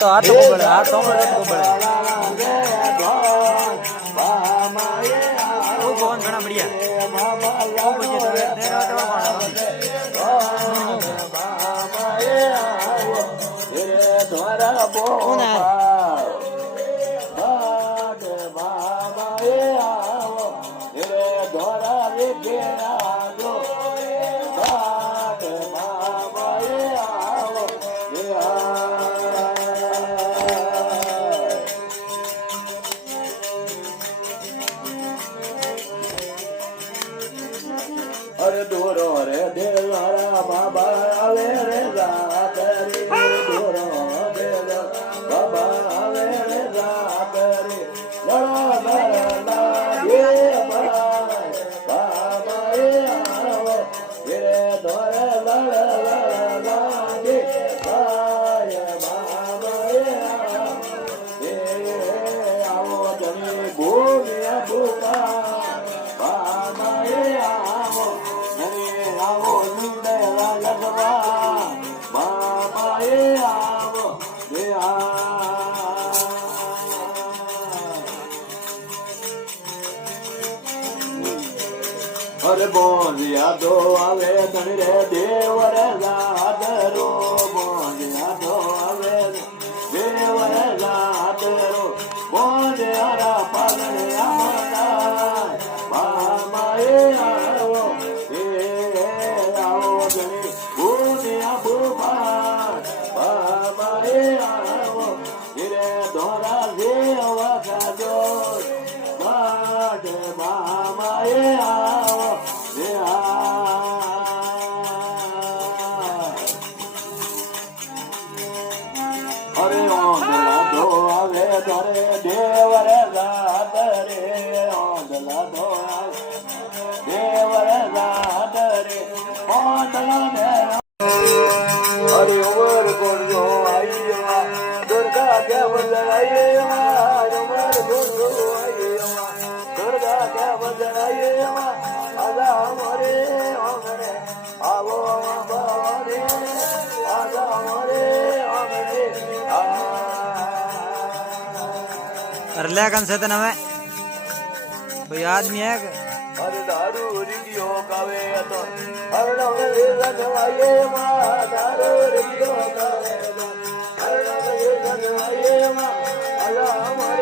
તો આ તો ગોબળે આ તો ગોબળે ઓ ભવન ઘણા બઢિયા ઓ પછી તો તેરા તો કોણ અરે દોરો રે દેવારા બાબા આવે રે રાત રે દોરો દેવા બાબા આવે રે રાત રે લડા લાગે ભાઈ બાબા એ આવો રે દોરે લડા લાગે ભાઈ બાબા એ આવો જણી ભૂમિયા ભૂપા બાબા એ આવો આવો લીંડેલા લગવા બાબા એ આવો રે અરે બોલિયા દો આવે ધણી રે દેવ રે લાદરો બોલિયા દો આવે દેવ રે લાદરો બોલિયા પાલને આમના બાબા એ આવો બાબા એ આવો ધીરે ધોરા દેવા ગાજો બાબા એ આવો અરે ઓંધલા ધો આવે ધરે દેવ રે રાત રે ઓંધલા ધો આવે દેવ રે રાત રે ઓંધલા ને અરે ઉમર કોડો આઈયા દુર્ગા કે વજરાઈયા ઉમર કોડો આઈયા દુર્ગા કે વજરાઈયા આજા મરે ઓમરે આવો બારે આજા મરે ઓમરે અરલે કન છે તને હવે કોઈ આદમી હે કે અરે દારૂ રીગિયો કાવે તો હરણો રે લગવાયે માં દારૂ રીગિયો કાવે તો હરણો રે લગવાયે માં અલા